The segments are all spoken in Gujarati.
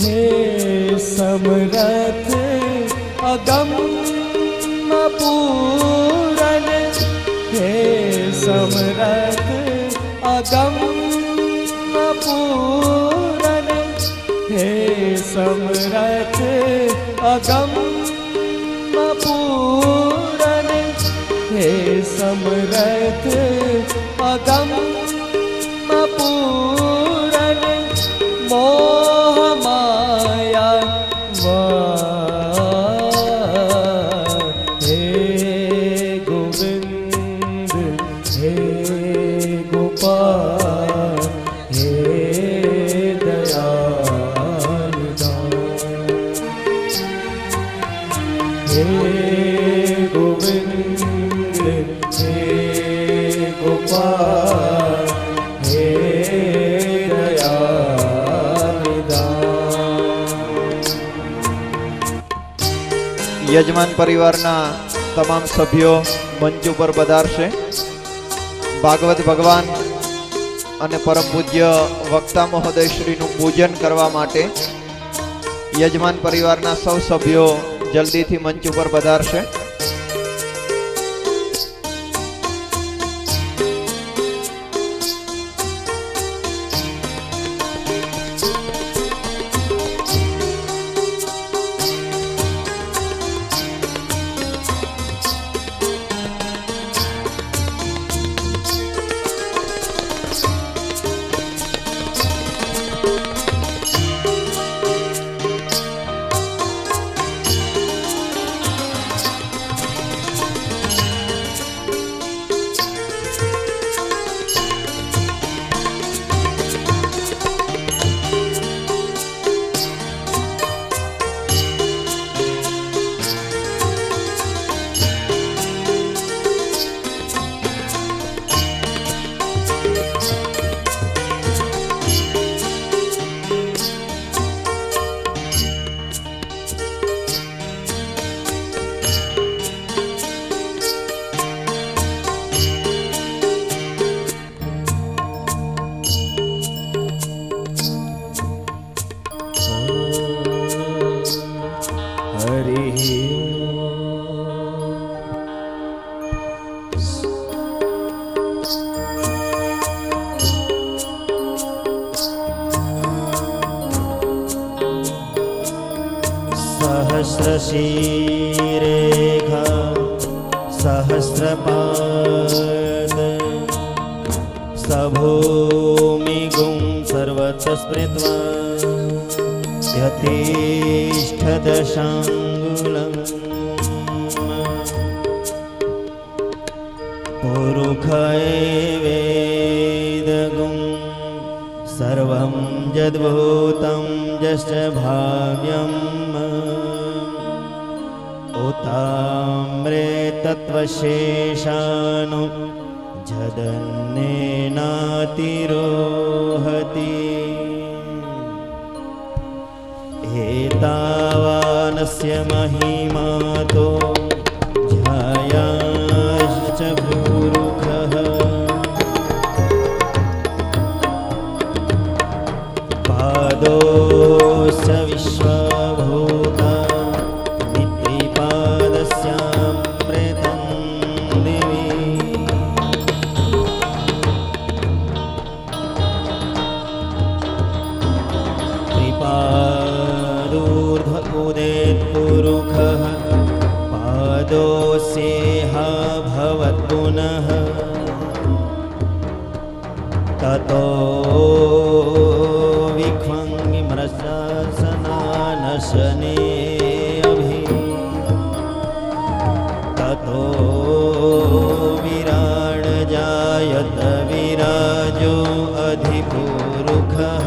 हे समरथ अगम पूरन, हे समरथ अगम पूरन, हे समरथ अगम पूरन, हे समरथ अगम पूरन, मोह माया हे गोविंद हे गोपाल हे दयाल हे गोविंद हे गोपाल हे यजमान परिवारना तमाम सभ्यों मंच पर पधारशे। भागवत भगवान अने परम पूज्य वक्ता महोदय श्रीनु पूजन करवा माटे यजमान परिवारना सौ सभ्यों जल्दी थी मंच पर पधारशे। सहस्रशीरेखा सहस्रपाद सभूमिगुं सर्वत्र स्मृत्वा यतिष्ठदशाङ्गुलम् पुरुष एवेदगुं सर्वं यद्भूतं यश्च भाव्यम् उताम्रे तत्त्वशेषानु जदन्नेनातिरोहति एतावानस्य महिमातो ध्यायाश्च पुरुषः पादोश्च विश्वभूता पादोस्येहा भवत्पुनः ततो विख्वङ्गिमरसनानशने अभि ततो विराड जायत विराजो अधिपुरुषः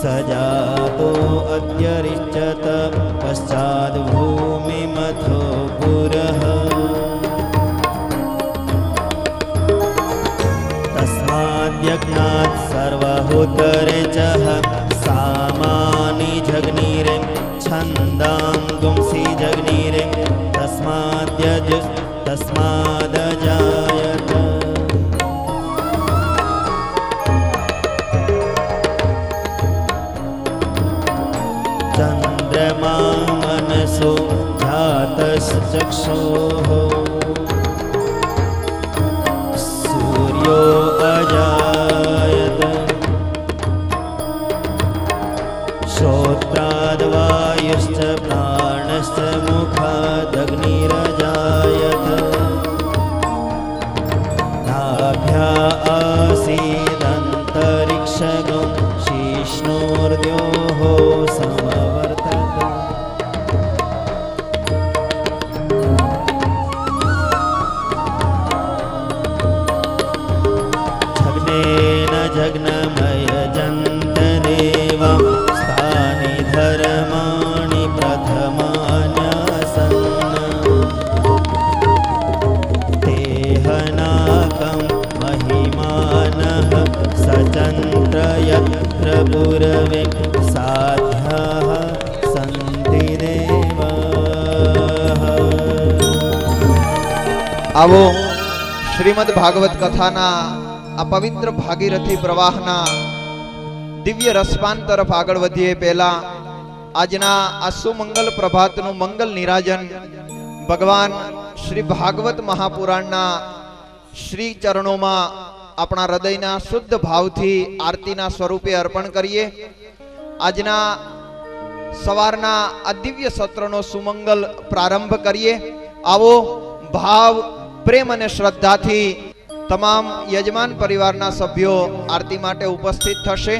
सजातो अत्यरिच्यत पश्चाद् भूमिमथो पुरः तस्माद्यज्ञात् सर्वहुतरेचः सामानि जग्निरे छन्दांगुंसि जग्निरे तस्मादजायत चक्षुः सूर्यो अजायत श्रोत्राद्वायुश्च प्राणश्च मुखादग्निरजायत नाभ्या आसीदन्तरिक्षगं शिष्णोर्द्योः समवर्तत जग्नेन जग्नमयजन्तदेवं स्थानि धर्माणि प्रथमान्यासन् तेहनाकं महिमानः सचन्द्र यत्र पूर्वे साध्याः सन्ति देवाः। આવો શ્રીમદ ભાગવત કથાના આ પવિત્ર ભાગીરથી પ્રવાહના દિવ્ય રસપાન તરફ આગળ વધીએ પહેલા આજના આ સુમંગલ પ્રભાતનું મંગલ નિરાજન ભગવાન શ્રી ભાગવત મહાપુરાણના શ્રી ચરણોમાં આપણા હૃદયના શુદ્ધ ભાવથી આરતીના સ્વરૂપે અર્પણ કરીએ. આજના સવારના આ દિવ્ય સત્રનો સુમંગલ પ્રારંભ કરીએ. આવો ભાવ પ્રેમ અને શ્રદ્ધાથી તમામ યજમાન પરિવારના સભ્યો આરતી માટે ઉપસ્થિત થશે.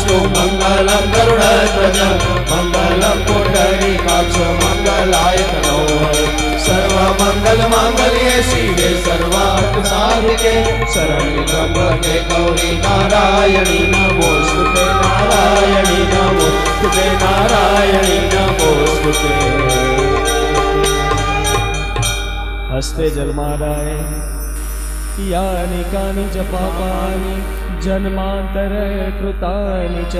मंगलमस्तु मंगलम गरुड़ध्वज मंगलम पुंडरीकाक्ष मंगलाय तनोहर सर्व मंगल मांगल्ये शिवे सर्वार्थ साधिके शरण्ये त्र्यंबके गौरी नारायणी नमोस्तुते नारायणी नमोस्तुते नारायणी नमोस्तुते। हस्ते जलमादाय यानि कानि च पापानि जन्मान्तरे कृतानि च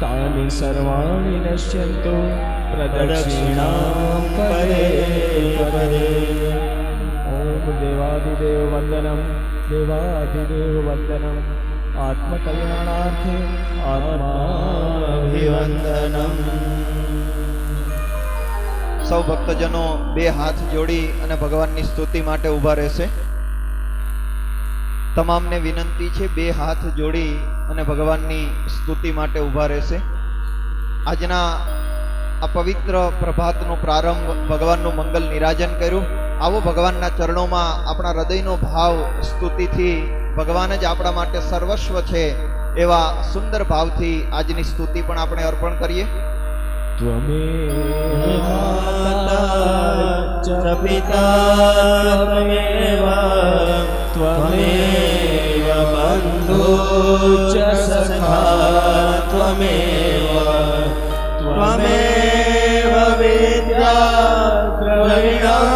तानि सर्वाणि नश्यन्तु प्रदक्षिणां पदे पदे। ॐ देवादिदेव वन्दनं देवादिदेव वन्दनम् आत्मकल्याणार्थे आत्माभिवन्दनम्। સૌ ભક્તજનો બે હાથ જોડી અને ભગવાનની સ્તુતિ માટે ઊભા રહેશે. તમામને વિનંતી છે બે હાથ જોડી અને ભગવાનની સ્તુતિ માટે ઊભા રહેશે. આજના આ પવિત્ર પ્રભાતનો પ્રારંભ ભગવાનનું મંગલ નિરાજન કર્યું. આવો ભગવાનના ચરણોમાં આપણા હૃદયનો ભાવ સ્તુતિથી ભગવાન જ આપણા માટે સર્વસ્વ છે એવા સુંદર ભાવથી આજની સ્તુતિ પણ આપણે અર્પણ કરીએ. त्वमेव माता च पिता त्वमेव त्वमेव बन्धु च सखा त्वमेव त्वमेव विद्या द्रविणं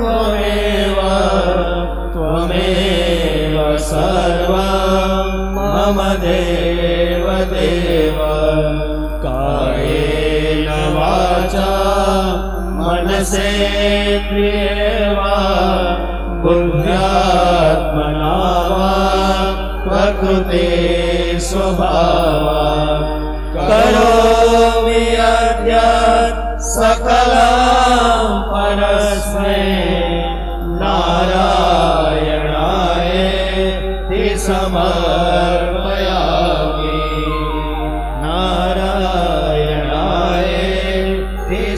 त्वमेव त्वमेव सर्वं मम देव देव। कायेन वाचा मनसेन्द्रियेवा बुद्ध्यात्मना वा प्रकृते स्वभावा करोमि अद्य सकलं परस्मै नारायणायेति समर्पयामि नारायणायेति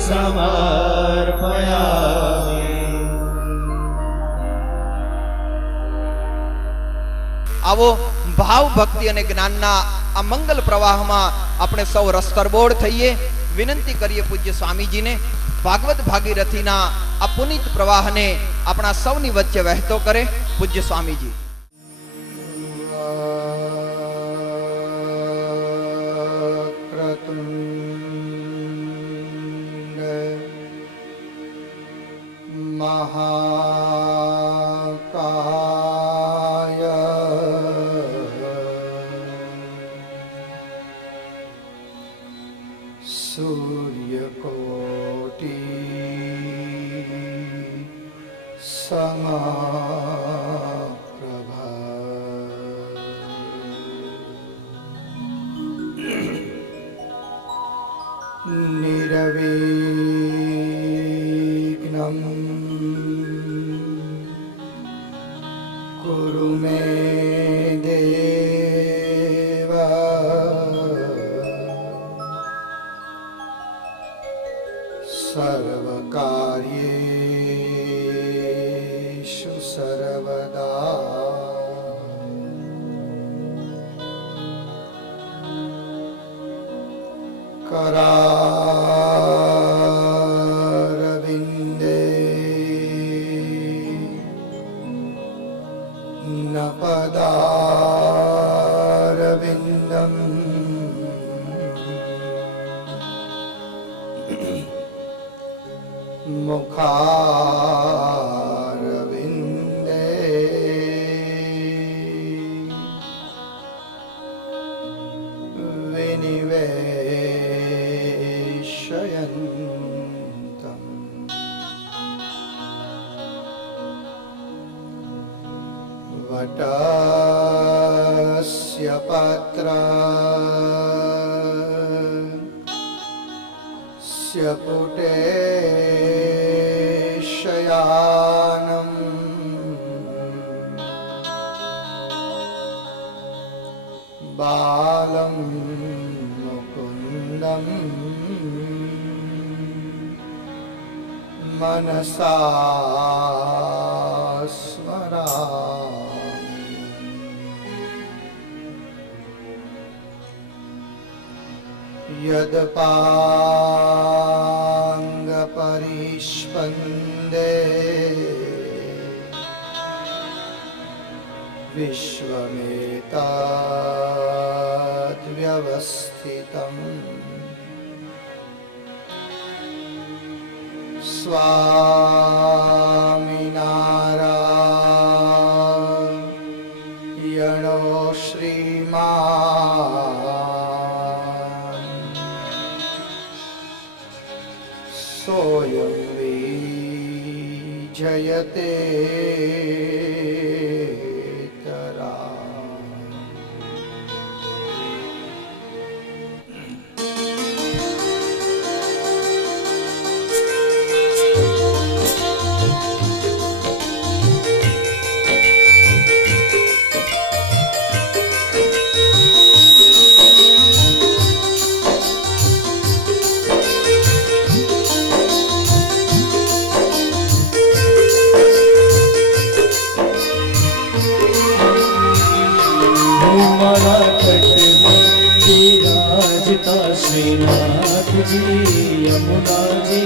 समर्पयामि। આવો ભાવ ભક્તિ અને જ્ઞાનના આ મંગલ પ્રવાહમાં આપણે સૌ રસતરબોળ થઈએ. વિનંતી કરીએ પૂજ્ય સ્વામીજીને ભાગવત ભાગીરથીના આ પુનિત પ્રવાહને આપણા સૌની વચ્ચે વહેતો કરે. પૂજ્ય સ્વામીજી. महाकाय सूर्यकोटि समप्रभा निर्विघ्नं कुरु मे देव सर्वकार्येषु सर्वदा करारविन्दे न पदारविन्दम् मुखारविन्दे विनिवेशयन्तम् वटस्य पत्रस्य पुटे शयानम् बालं मुकुन्दं मनसा स्मरामि। यदपाङ्गपरिष्पन्दे विश्वमेताद्व्यवस्थितम् स्वामिनारायणो श्रीमान् सोऽयं विजयते श्रीनाथ जी यमुना जी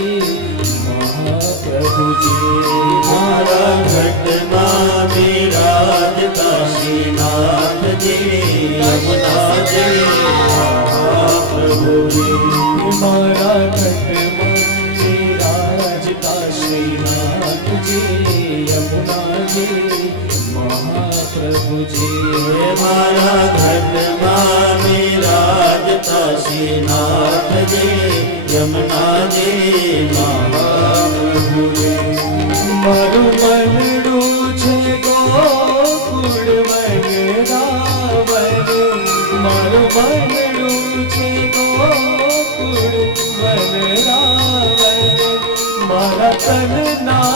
महाप्रभु जी मारा घटना विराजता श्रीनाथ जी यमुना जी महाप्रभु जी मारा घटना विराजता श्रीनाथ जी यमुना जी महाप्रभु जी मारा घटना विराजता श्रीनाथ जी यमुना जी महाप्रभु जी મારું મનડું છે ગોકુળ વનરાવન મારું મનડું છે ગોકુળ વનરાવન મારા તનના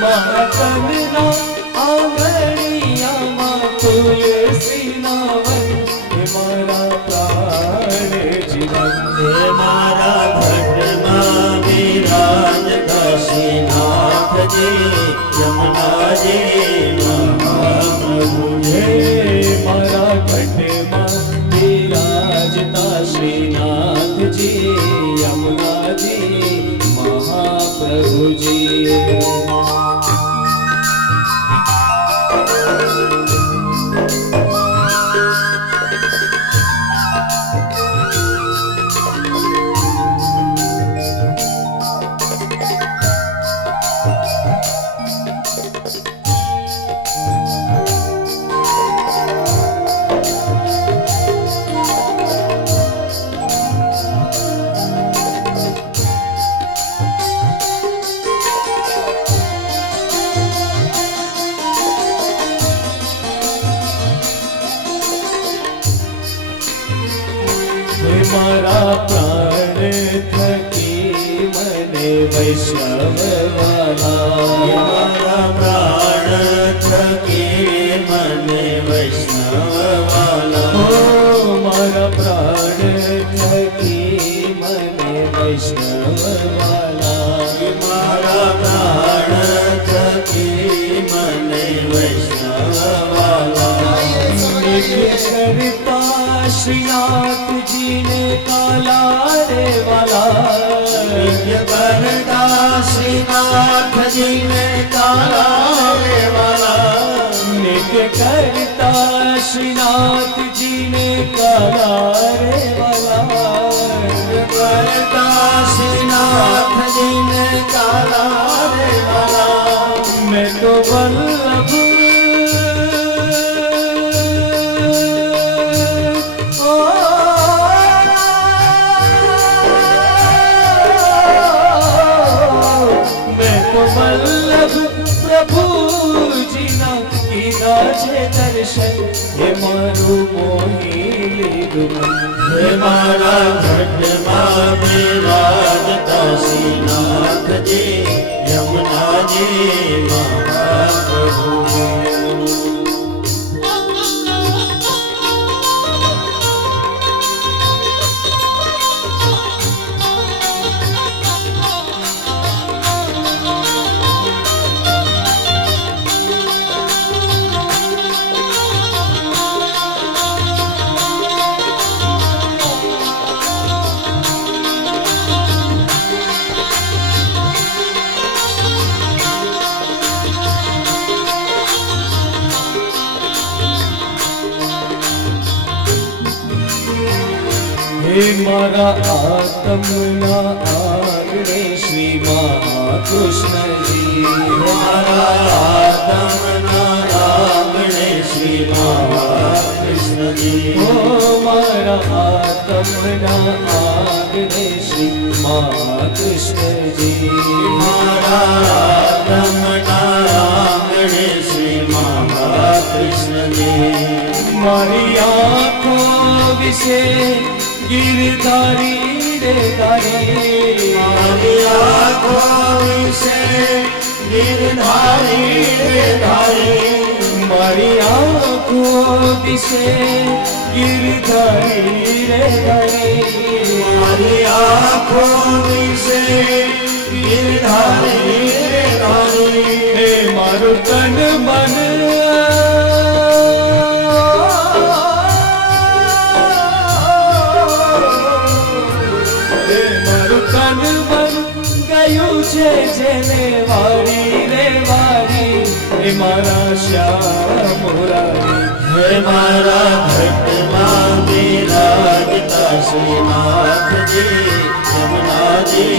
મારા તનના આંગણિયામાં તુલસીના વન મારા પ્રાણ જીવન मारा घटना विराजता श्रीनाथ जी यमुना जी महाप्रभु जी મારા ઘટમાં વિરાજતા શ્રીનાથ જી યમુના જી મહાપ્રભુ જી મારા પ્રાણ થકી મને વૈષ્ણવ વાલા मारा प्राण थके मन वैष्णव वाला મારા પ્રાણ થકી મને વૈષ્ણવ વાલા मारा प्राण थके मन वैष्णव वाला करता श्रीनाथ जी ने काला रे वाला नित्य करता श्रीनाथ जी ने काला रे वाला नित्य करता श्रीनाथ जी ने काला रे वाला करता श्रीनाथ जी ने काला रे वाला मैं तो वल्लभ वल्लभ प्रभु जी ना कीधा छे दर्शन हे मारू मोही लीधुं हे मारा घटमा विराजता श्रीनाथ जी यमुना जी महाप्रभु હે મારા આત્મના આંગણે શ્રી મહાકૃષ્ણજી, મારા આત્મના આંગણે શ્રી મહાકૃષ્ણજી, ઓ મારા આત્મના આંગણે શ્રી મહાકૃષ્ણજી, મારા આત્મના આંગણે શ્રી મહાકૃષ્ણજી, મારી આંખો વિશે ગિરધારી રે તારી, મારી આંખો વિશે ગિરધારી રે ધારી, મારી આંખો વિશે ગિરધારી રે તારી, મારી આંખો વિશે ગિરધારી રે ધારી, હે મારું તન મન જેને વારી રે વારી, હે મારા શ્યામ મુરારી, હે મારા ભટ્ટમાં બિરાજતા શ્રીનાથજી, યમુનાજી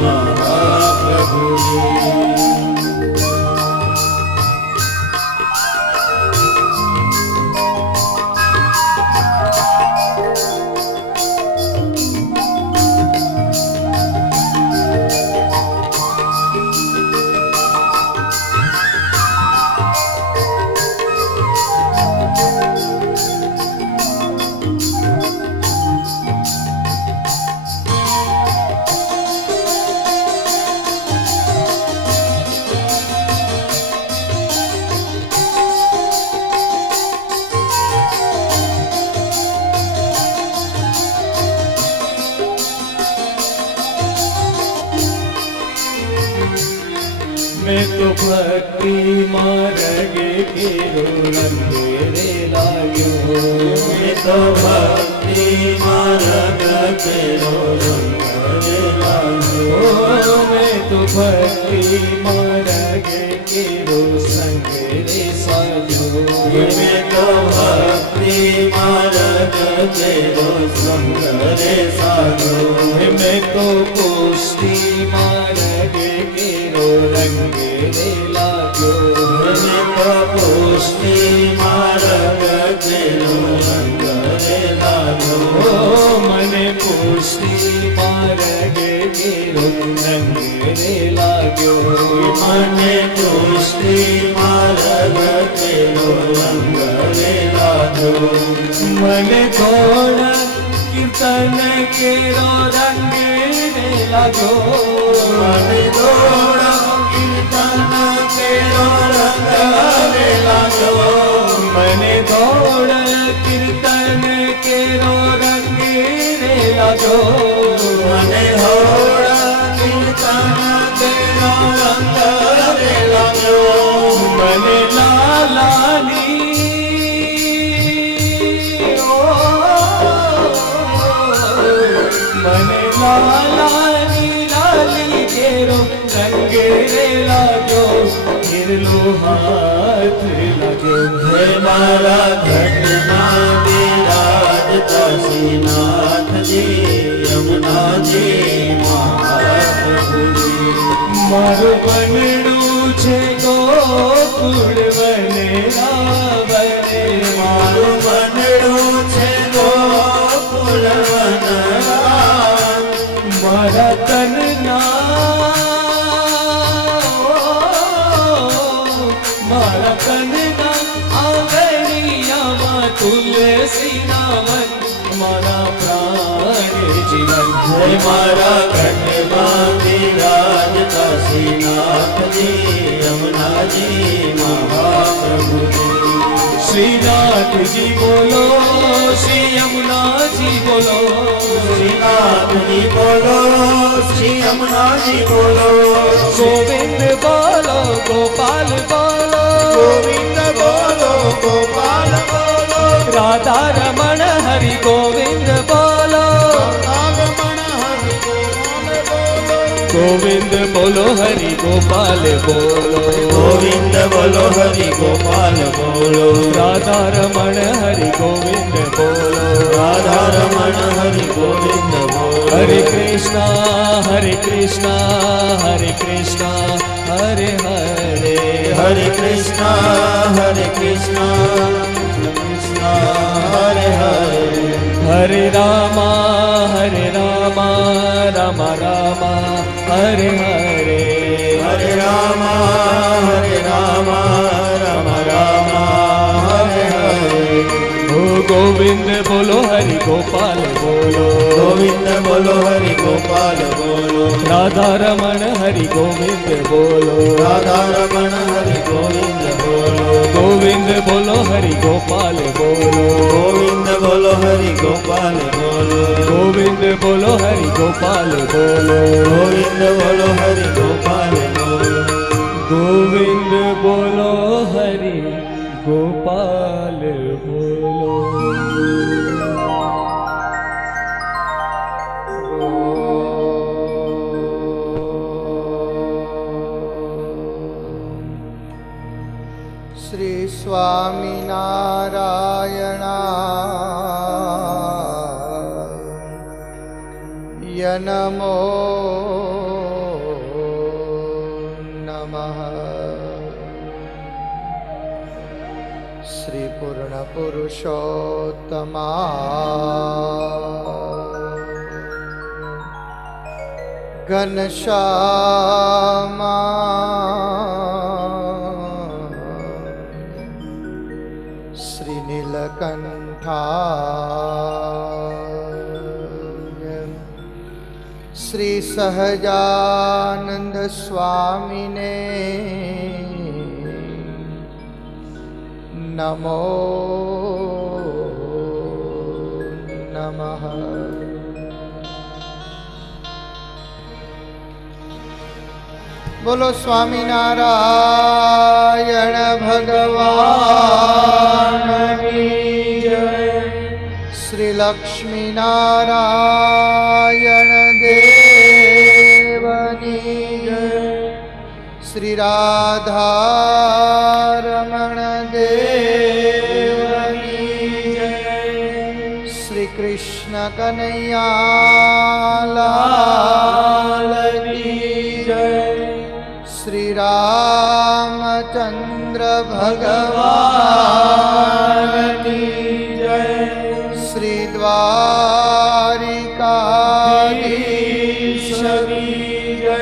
મહાપ્રભુજી. मैं तो भक्ति मार्गे के रंग रे लाग्यो, मैं तो भक्ति मार्ग तेरो रंग रे लाग्यो, मैं तो भक्ति मार्गे के संग रे साजो, मैं तो भक्ति मार्ग तेरो संग रे साजो, मैं तो पुष्टि मार्गे के रंग रे लाग्यो, मैं तो पुष्टि मार्ग तेरो रंग रे लाग्यो, मने पुष्टि मार्गे के रंग रे लाग्यो, मने पुष्टि मार्ग तेरो रंग रे लाग्यो, मने थोड़ा कीर्तन के रंग रे लाग्यो, मने थोड़ा कीर्तन तेरो रंग रे लाग्यो, मने थोड़ा कीर्तन के रंग रे लाग्यो, मने थोड़ा कीर्तन तेरो रंग रे लाग्यो, मने लालानी मने लालानी लाली केरो रंग रे लाग्यो, गिरलो हाथ लाग्यो, हे मारा घटना विराजता श्रीनाथजी, यमुनाजी महाप्रभुजी, मारो बनड़ू छे गोकुल बने रावणे, मारो बनड़ू छे गोकुल वन राम, मारा तन ना मारा तन ना आंगणिया मा तुलसी नावन, मारा प्राण जीवन, हे मारा घटना विराजता श्रीनाथजी, यमुनाजी महाप्रभुजी, श्रीनाथ जी बोलो, श्री यमुना जी बोलो, श्रीनाथ जी बोलो, श्री यमुना जी बोलो, गोविंद बोलो, गोपाल बोलो, गोविंद बोलो, गोपाल बोलो, राधा रमण हरि गोविंद बोलो, रागमण हरि गोपाल बोलो, गोविंद बोलो हरि गोपाल बोलो, गोविंद बोलो हरि गोपाल बोलो, राधा रमण हरि गोविंद बोलो, राधा रमण રમણ હરિ ગોવિંદ બોલો. હરે કૃષ્ણ હરે કૃષ્ણ હરે કૃષ્ણ હરે હરે હરે કૃષ્ણ હરે કૃષ્ણ કૃષ્ણ હરે હરે. હરે રામ રામ રામ હરે હરે હરે રામ રામ રામ હરે હરે. ઓ ગોવિંદ બોલો હરિ ગોપાલ બોલો ગોવિંદ બોલો હરિ ગોપાલ બોલો. રાધા રમણ હરિ ગોવિંદ બોલો રાધા રમણ હરિ ગોવિંદ બોલો. ગોવિંદ બોલો હરિ ગોપાલ બોલો ગોવિંદ બોલો હરિ ગોપાલ બોલો. ગોવિંદ બોલો હરિ ગોપાલ બોલો ગોવિંદ બોલો હરિ ગોપાલ બોલો. ગોવિંદ બોલો હરિ ગોપાલ બોલો. શ્રી સ્વામિનારાયણ નમો નમઃ. શ્રી પૂર્ણ પુરુષોત્તમા ઘનશ્યામા શ્રી નીલકંઠા શ્રી સહજાનંદ સ્વામીને નમો નમઃ. બોલો સ્વામિનારાયણ ભગવાનની જય. શ્રી લક્ષ્મી નારાયણ દેવની જય. શ્રી રાધારમણ દેવની જય. શ્રી કૃષ્ણ કનૈયાલાલની જય. શ્રી રામચંદ્ર ભગવાનની જય. શ્રી દ્વારિકાધીશની જય.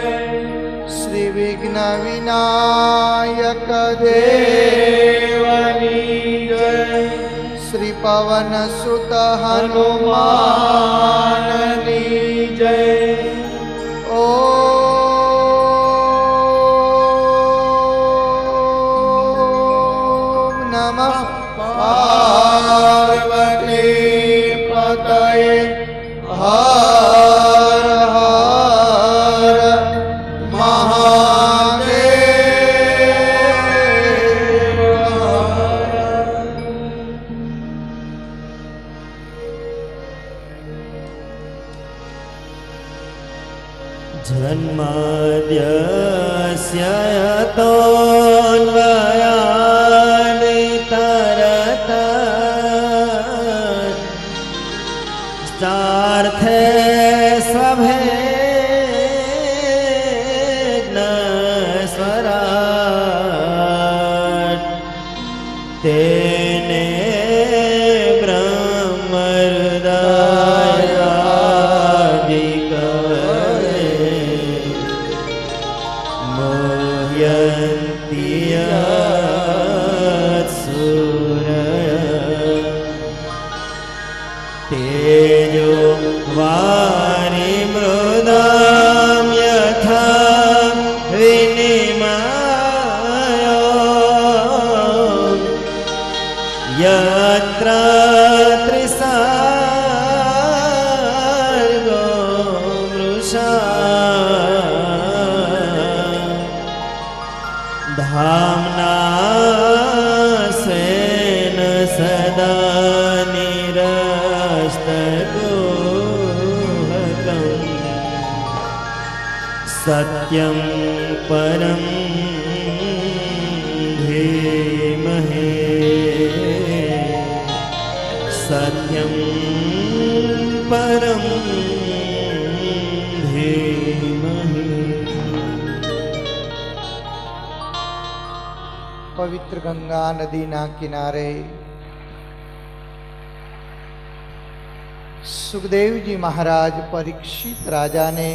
શ્રી વિઘ્ન વિનાયક દેવની જય. શ્રી પવન સુત હનુમાનની જય. ઓમ નમઃ પાર્વતી પતયે. હર હર જન્માદ્યસ્ય તોન્વયાદિ તરત ચાર્થે સ્વભેદ સ્વરાટ તેને तेजो वारी मृदां यथा विनिमयो यत्र त्रिसर्गो मृषा धाम्ना स्वेन सदा सत्यं परं धीमहि सत्यं परं धीमहि। પવિત્ર ગંગા નદીના કિનારે સુખદેવજી મહારાજ પરીક્ષિત રાજાને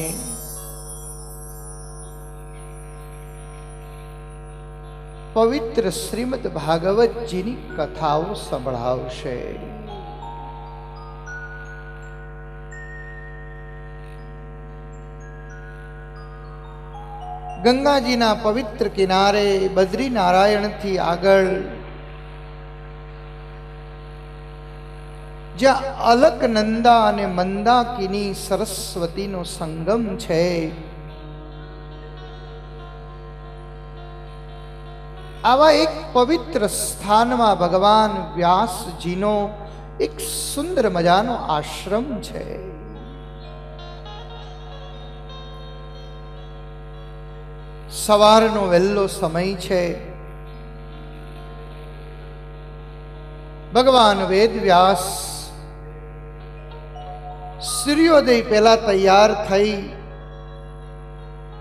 પવિત્ર શ્રીમદ ભાગવતજીની કથાઓ સંભળાવશે. ગંગાજીના પવિત્ર કિનારે બદ્રીનારાયણથી આગળ જ્યાં અલકનંદા અને મંદાકિની સરસ્વતીનો સંગમ છે, આવા એક પવિત્ર સ્થાનમાં ભગવાન વ્યાસજીનો એક સુંદર મજાનો આશ્રમ છે. સવારનો વહેલો સમય છે. ભગવાન વેદવ્યાસ સૂર્યોદય પહેલા તૈયાર થઈ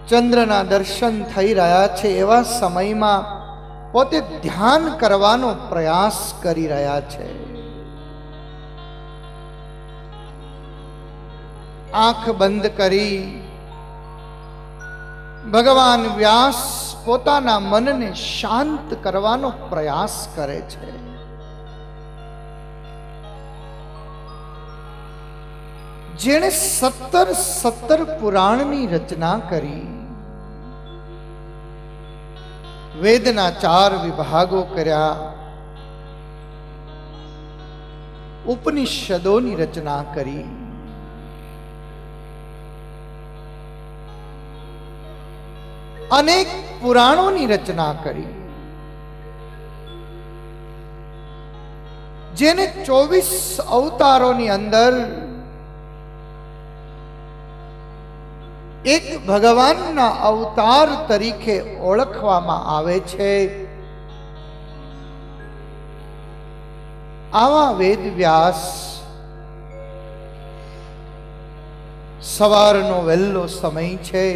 ચંદ્રના દર્શન થઈ રહ્યા છે. એવા સમયમાં પોતે ધ્યાન કરવાનો પ્રયાસ કરી રહ્યા છે. આંખ બંધ કરી ભગવાન વ્યાસ પોતાના મનને શાંત કરવાનો પ્રયાસ કરે છે. જેણે 17 પુરાણની રચના કરી, વેદના 4 વિભાગો કર્યા, ઉપનિષદોની રચના કરી, અનેક પુરાણોની રચના કરી, જેને 24 અવતારોની અંદર એક ભગવાનના અવતાર તરીકે ઓળખવામાં આવે છે. આવા વેદવ્યાસ સવારનો વહેલો સમય છે.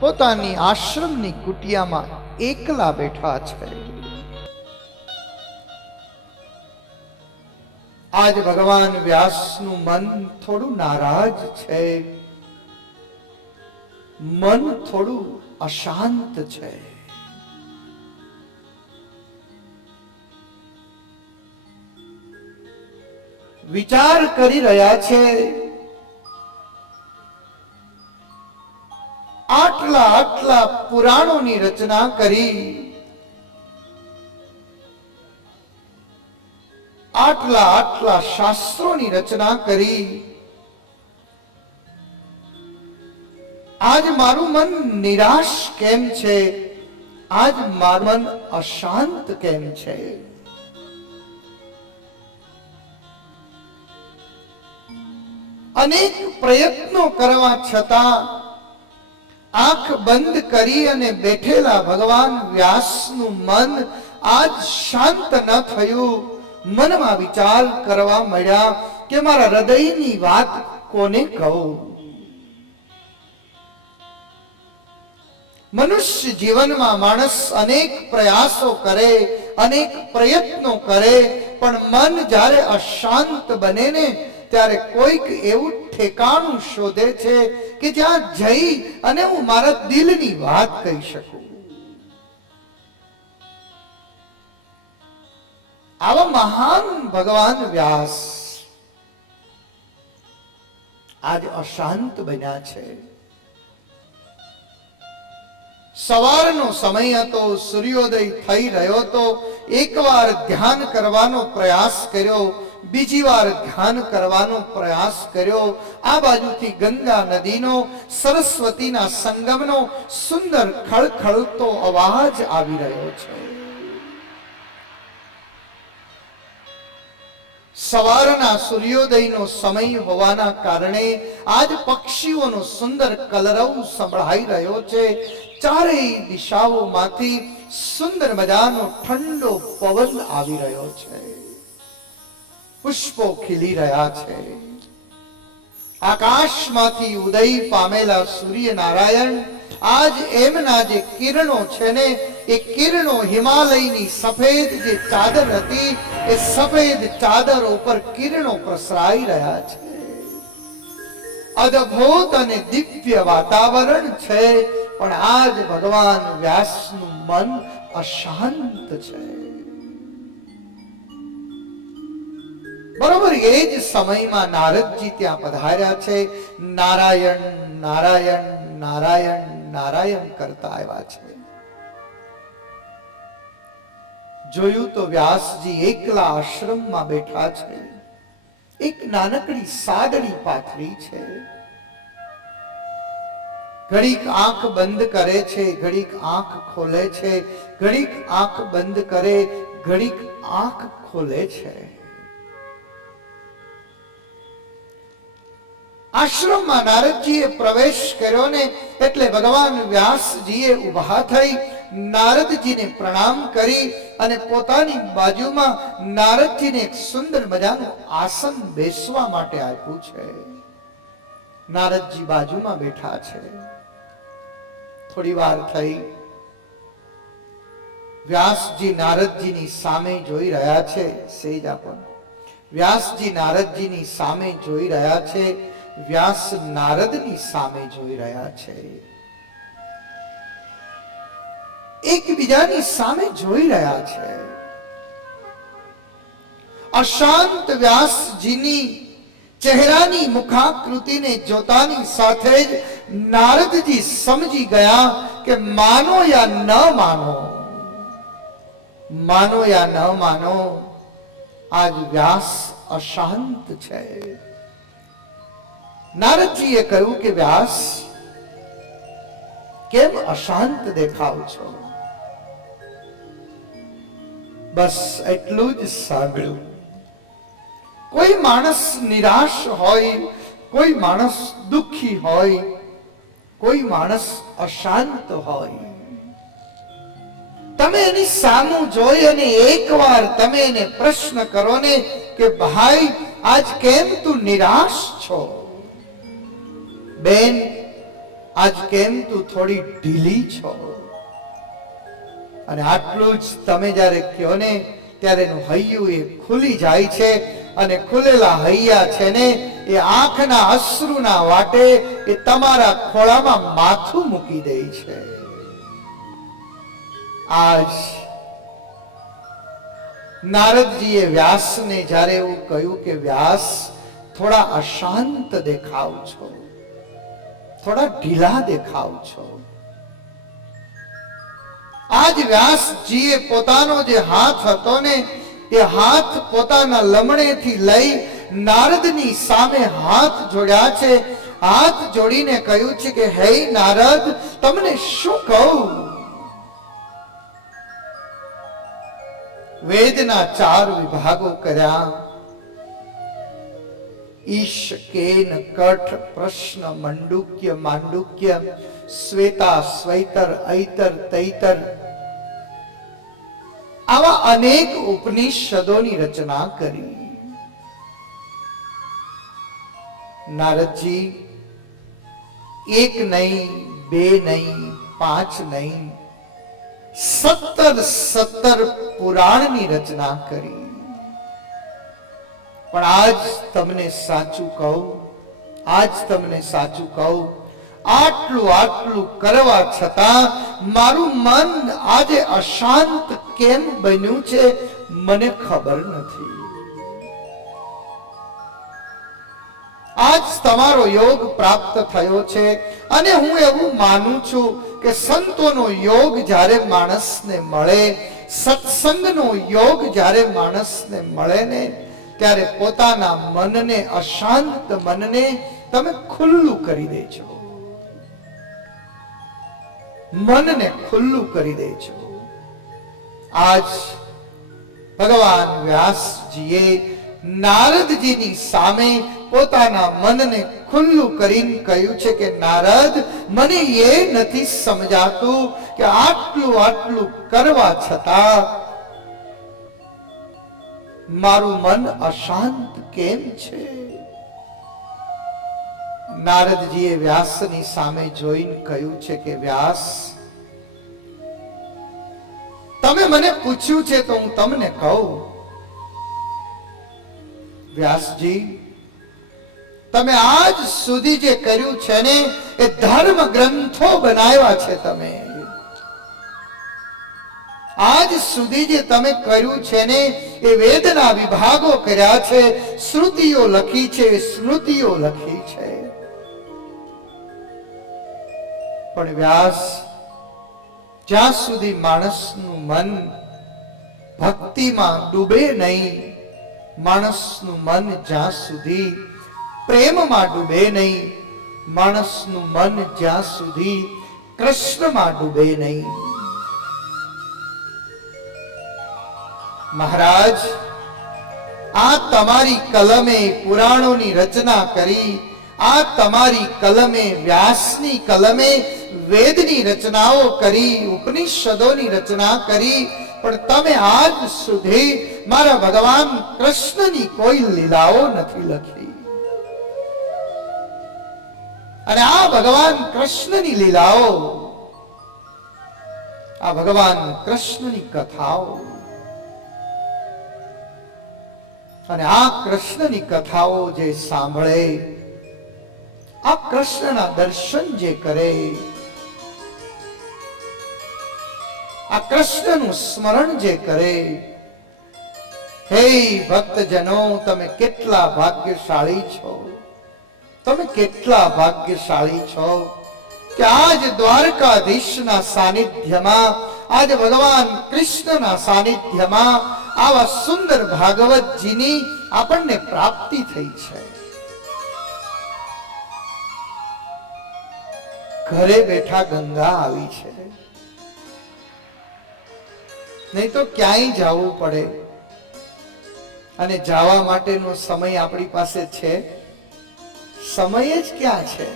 પોતાની આશ્રમની કુટિયામાં એકલા બેઠા છે. આજ ભગવાન વ્યાસનું મન થોડું નારાજ છે, મન થોડું અશાંત છે. વિચાર કરી રહ્યા છે, આટલા પુરાણોની રચના કરી, આટલા શાસ્ત્રોની રચના કરી, આજ મારું મન નિરાશ કેમ છે? આજ મારું મન અશાંત કેમ છે? અનેક પ્રયત્નો કરવા છતાં આંખ બંધ કરી અને બેઠેલા ભગવાન વ્યાસનું મન આજ શાંત ન થયું. મનમાં વિચાર કરવા મળ્યા કે મારા હૃદયની વાત કોને કહું? મનુષ્ય જીવનમાં માણસ અનેક પ્રયાસો કરે, અનેક પ્રયત્નો કરે, પણ મન જ્યારે અશાંત બને ને ત્યારે કોઈક એવું ઠેકાણું શોધે છે કે જ્યાં જઈ અને હું મારા દિલની વાત કહી શકું. આવા મહાન ભગવાન વ્યાસ આજ અશાંત બન્યા છે. સવારનો સમય હતો, સૂર્યોદય થઈ રહ્યો હતો. એકવાર ધ્યાન કરવાનો પ્રયાસ કર્યો, બીજી વાર ધ્યાન કરવાનો પ્રયાસ કર્યો. આ બાજુથી ગંગા નદીનો, સરસ્વતીના સંગમનો સુંદર ખળખળતો અવાજ આવી રહ્યો છે. સવારના સૂર્યોદયનો સમય હોવાના કારણે આજ પક્ષીઓનો સુંદર કલરવ સંભળાઈ રહ્યો છે. ચારેય દિશાઓમાંથી સુંદર મજાનો ઠંડો પવન આવી રહ્યો છે. પુષ્પો ખીલી રહ્યા છે. આકાશમાંથી ઉદય પામેલા સૂર્યનારાયણ આજ એમના જે કિરણો છે ને એ કિરણો હિમાલયની સફેદ જે ચાદર હતી એ સફેદ ચાદર ઉપર કિરણો પ્રસરાઈ રહ્યા છે. અદ્ભુત અને દિવ્ય વાતાવરણ છે, પણ આજ ભગવાન વ્યાસનું મન અશાંત છે. બરોબર એ જ સમયમાં નારદજી ત્યાં પધાર્યા છે. નારાયણ નારાયણ નારાયણ નારાયણ કરતા આવ્યા છે. જોયું તો વ્યાસજી એકલા આશ્રમમાં બેઠા છે. એક નાનકડી સાદડી પાથરી છે. ઘડીક આંખ બંધ કરે છે, ઘડીક આંખ ખોલે છે, ઘડીક આંખ બંધ કરે, ઘડીક આંખ ખોલે છે. આશ્રમમાં નારદજીએ પ્રવેશ કર્યો ને એટલે ભગવાન વ્યાસજીએ ઊભા થઈ નારદજીને પ્રણામ કરી અને પોતાની બાજુમાં નારદજીને એક સુંદર મજાનું આસન બેસવા માટે આપ્યું છે. નારદજી બાજુમાં બેઠા છે. થોડી વાર થઈ વ્યાસજી નારદજીની સામે જોઈ રહ્યા છે. સેજ આપો. વ્યાસજી નારદજીની સામે જોઈ રહ્યા છે. વ્યાસ નારદની સામે જોઈ રહ્યા છે. એકબીજાની સામે જોઈ રહ્યા છે. અશાંત વ્યાસજીની ચહેરાની મુખાકૃતિને જોતાની સાથે જ નારદજી સમજી ગયા કે માનો યા ન માનો, માનો યા ન માનો, આજ વ્યાસ અશાંત છે. નારદજીએ કહ્યું કે વ્યાસ કેમ અશાંત દેખાવ છો? બસ એટલું જ સાંભળ્યું. કોઈ માણસ નિરાશ હોય, કોઈ માણસ દુઃખી હોય, કોઈ માણસ અશાંત હોય, તમે એની સામું જોઈ અને એકવાર તમે એને પ્રશ્ન કરો ને કે ભાઈ આજ કેમ તું નિરાશ છો? બેન આજ કેમ તું થોડી ઢીલી છો? અને આટલું જ તમે જ્યારે કહો ને ત્યારે એનું હૈયું એ ખુલી જાય છે. અને ખુલેલા હૈયા છે ને એ આંખના અશ્રુના વાટે એ તમારા ખોળામાં માથું મૂકી દે છે. આજ નારદજીએ વ્યાસને જ્યારે એવું કહ્યું કે વ્યાસ થોડા અશાંત દેખાવ છો, થોડા ઢીલા દેખાવ છો. આજ વ્યાસજીએ પોતાનો જે હાથ હતો ને એ હાથ પોતાના લમણેથી લઈ નારદની સામે હાથ જોડ્યા છે. હાથ જોડીને કહ્યું છે કે હે નારદ, તમને શું કહું? વેદના 4 વિભાગો કર્યા. ઈશ કેન કઠ પ્રશ્ન મંડુક્ય માંડુક્ય શ્વેતા સ્વૈતર ઐતર તૈતર આવા અનેક ઉપનિષદોની રચના કરી. નારદજી એક નહીં, બે નહીં, 5 નહીં, 17 પુરાણની રચના કરી. પણ આજ તમને સાચું કહું, આજ તમને સાચું કહું, આટલું કરવા છતાં મારું મન આજે અશાંત કેમ બન્યું છે મને ખબર નથી. આજ તમારો યોગ પ્રાપ્ત થયો છે અને હું એવું માનું છું કે સંતોનો યોગ જ્યારે માણસને મળે, સત્સંગનો યોગ જ્યારે માણસને મળે ને ત્યારે પોતાના મનને, અશાંત મનને તમે ખુલ્લું કરી દેજો. મનને ખુલ્લું કરી દેજો. આજ ભગવાન વ્યાસજીએ નારદજીની સામે પોતાના મનને ખુલ્લું કરીને કહ્યું છે કે નારદ, મને એ નથી સમજાતું કે આટલું કરવા છતાં મારું મન અશાંત કેમ છે? નારદજીએ વ્યાસની સામે જોઈને કહ્યું છે કે વ્યાસ, તમે મને પૂછ્યું છે તો હું તમને કહું. વ્યાસજી, તમે આજ સુધી જે કર્યું છે ને એ ધર્મ ગ્રંથો બનાવ્યા છે. તમે આજ સુધી જે તમે કર્યું છે ને એ વેદના વિભાગો કર્યા છે, શ્રુતિઓ લખી છે, સ્મૃતિઓ લખી છે. પણ વ્યાસ, જ્યાં સુધી માણસનું મન ભક્તિમાં ડૂબે નહીં, માણસનું મન જ્યાં સુધી પ્રેમમાં ડૂબે નહીં, માણસનું મન જ્યાં સુધી કૃષ્ણમાં ડૂબે નહીં. મહારાજ, આ તમારી કલમે પુરાણોની રચના કરી, આ તમારી કલમે, વ્યાસની કલમે વેદની રચનાઓ કરી, ઉપનિષદોની રચના કરી, પણ તમે આજ સુધી મારા ભગવાન કૃષ્ણની કોઈ લીલાઓ નથી લખી. અને આ ભગવાન કૃષ્ણની લીલાઓ, આ ભગવાન કૃષ્ણની કથાઓ, અને આ કૃષ્ણની કથાઓ જે સાંભળે, આ કૃષ્ણના દર્શન જે કરે, આ કૃષ્ણનું સ્મરણ જે કરે, હે ભક્તજનો, તમે કેટલા ભાગ્યશાળી છો, તમે કેટલા ભાગ્યશાળી છો કે આજ દ્વારકાધીશના સાનિધ્યમાં, આજ ભગવાન કૃષ્ણના સાનિધ્યમાં આવા સુંદર ભાગવતજીની આપણને પ્રાપ્તિ થઈ છે. ઘરે બેઠા ગંગા આવી છે, નહીં તો ક્યાંય જવું પડે, અને જવા માટેનો સમય આપણી પાસે છે? સમય જ ક્યાં છે?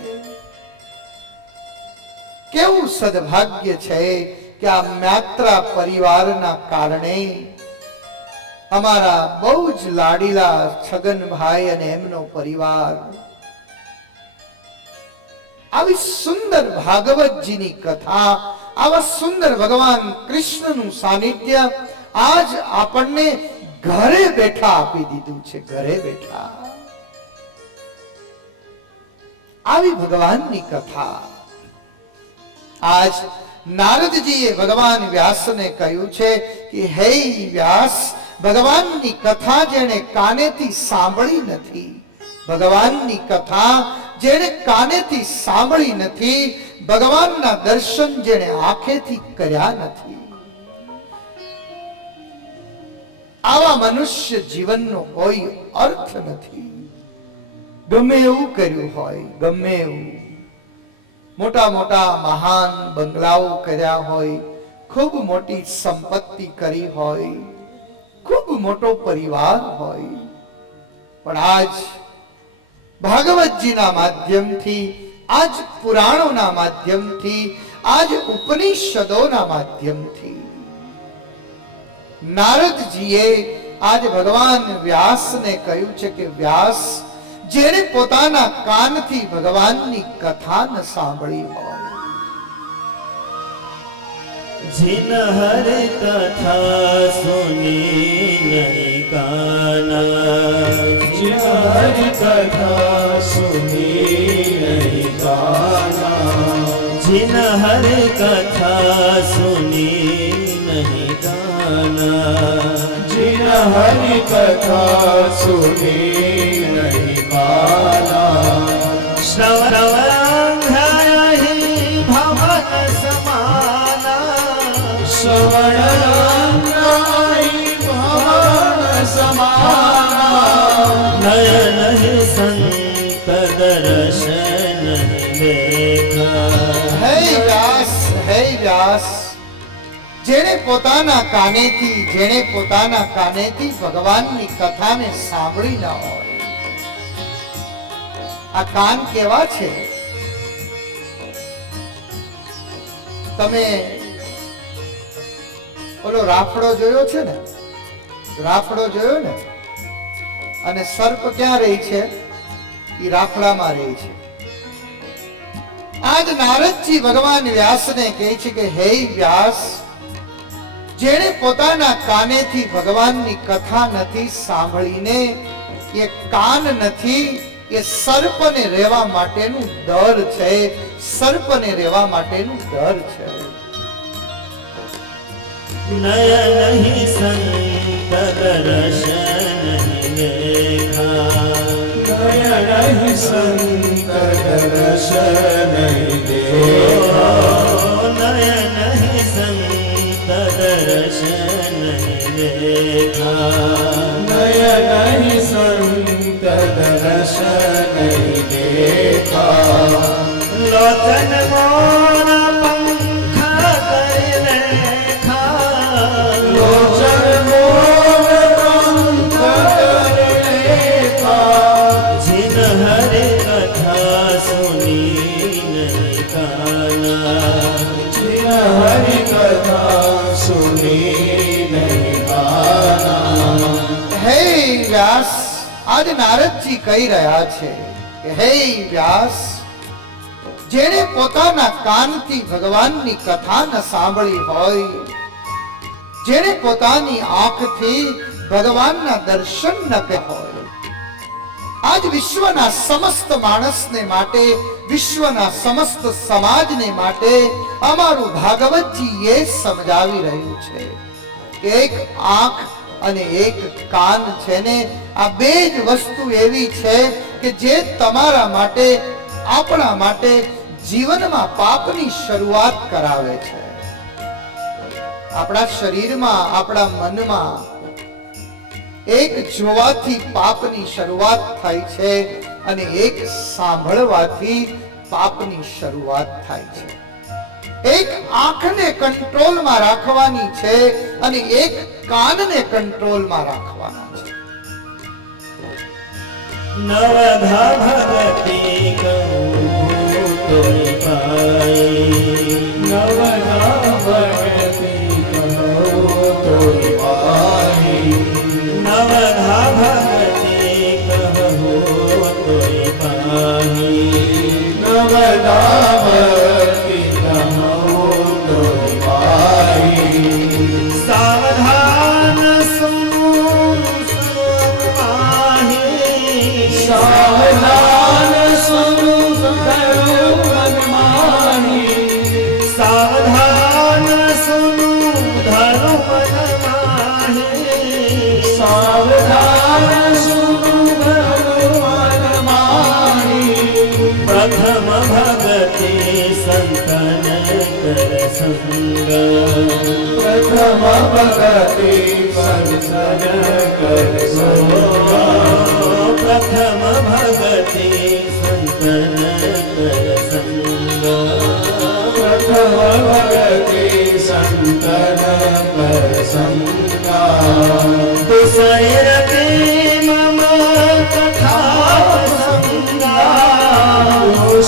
કેવું સદભાગ્ય છે કે આ માત્રા પરિવારના કારણે અમારા બહુ જ લાડીલા છગનભાઈ અને એમનો પરિવાર આવી સુંદર ભાગવતજીની કથા, આવા સુંદર ભગવાન કૃષ્ણનું સાનિધ્ય આજ આપણને ઘરે બેઠા આપી દીધું છે. ઘરે બેઠા આવી ભગવાનની કથા આજ નારદજીએ ભગવાન વ્યાસને કહ્યું છે કે હે વ્યાસ, ભગવાનની કથા જેણે કાનેથી સાંભળી નથી, ભગવાનની કથા જેણે કાનેથી સાંભળી નથી, ભગવાનના દર્શન જેણે આંખેથી કર્યા નથી, આવા મનુષ્ય જીવનનો કોઈ અર્થ નથી. ગમે એવું કર્યું હોય, ગમે એવું મોટા મોટા મહાન બંગલાઓ કર્યા હોય, ખૂબ મોટી સંપત્તિ કરી હોય, ખૂબ મોટો પરિવાર હોય, પણ આજ ભાગવતજીના માધ્યમથી, આજ પુરાણોના માધ્યમથી, આજ ઉપનિષદોના માધ્યમથી નારદજીએ આજ ભગવાન વ્યાસને કહ્યું છે કે વ્યાસ, જેણે પોતાના કાનથી ભગવાનની કથા ન સાંભળી હોય, जिन हर कथा सुनी नहीं गाना, जिन हर कथा सुनी नहीं गाना, जिन हर कथा सुनी नहीं गाना, जिन हर कथा सुनी नहीं गाना, श्रवणांगहि भवन श्रवणांगहि भवन समाना, नयन संत दर्शन देखा. હે વ્યાસ, જેણે પોતાના કાનેથી ભગવાનની કથાને સાંભળી ન હોય, આ કાન કેવા છે? તમે ઓલો રાફડો જોયો છે ને? રાફડો જોયો ને, અને સર્પ ક્યાં રહે છે? એ રાફડામાં રહે છે. આજ નારદજી ભગવાન વ્યાસને કહે છે કે હે વ્યાસ, જેણે પોતાના કાનેથી ભગવાનની કથા નથી સાંભળીને, એ કાન નથી, એ સર્પને રહેવા માટેનું દર છે, સર્પને રહેવા માટેનું દર છે. નયન હિ સંત દર્શન દેખા, નયન હિ સંત દર્શન દેખા, નયન હિ સંત દર્શન દેખા, નયન હિ સંત દર્શન દેખા. લોચન મોર પંખા કર લેખા, લોચન મોર પંખ કર લેખા, जिन हरि कथा सुनी नहीं काना, जिन हरि कथा सुनी नहीं गाना. હે વ્યાસ, આજ નારદજી કહી રહ્યા છે કે હે વ્યાસ, જેણે પોતાના કાનથી ભગવાનની કથા ન સાંભળી હોય, જેણે પોતાની આંખથી ભગવાનના દર્શન ન કર્યા હોય, આજ વિશ્વના સમસ્ત માણસને માટે, વિશ્વના સમસ્ત સમાજને માટે અમારું ભાગવતજી એ સમજાવી રહ્યું છે કે એક આંખ અને એક કાન છે ને, આ બે જ વસ્તુ એવી છે કે જે તમારા માટે, આપણા માટે જીવનમાં પાપની શરૂઆત કરાવે છે. આપણા શરીરમાં, આપણા મનમાં એક જોવાથી પાપની શરૂઆત થાય છે અને એક સાંભળવાથી પાપની શરૂઆત થાય છે. એક આંખને કંટ્રોલમાં રાખવાની છે અને એક કાનને કંટ્રોલમાં રાખવાના છે. નવધા ભગતી કહું તો પાઈ, નવધા ભગતી કહો તો પાઈ, નવધા ભગતી કહો તો પાઈ, નવધા ભગતી કહો તો પાઈ. સાવધાન સુન માહી, સાવધાન સુનો ધરો મનમાહી, સાવધાન સુનું ધરો મનમાહી, સાવધાન સુનો ધરો મનમાહી. પ્રથમ ભગતી સંતન કર સંગ, પ્રથમ ભગતી સંસદ કર સંગ, પ્રથમ ભગતી સંતન કર સંગ, પ્રથમ ભગતી સંતન કર સંગા. દુસૈરતે મમ કથા સંગા,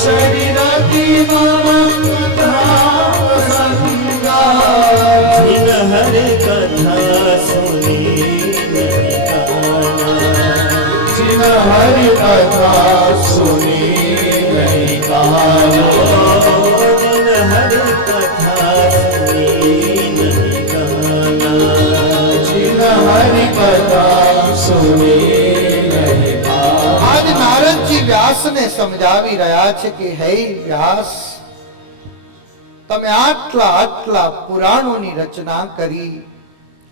શરીરતી મમ કથા સંગા. જીન હરિ કથા સુની નહીં કાના, जिन हरि कथा सुनी नहीं गाना, जिन हरि कथा सुनी नहीं काना, जिन हरि कथा सुनी नहीं गाना. આજ નારદજી વ્યાસને સમજાવી રહ્યા છે કે હે વ્યાસ, તમે આટલા આટલા પુરાણોની રચના કરી,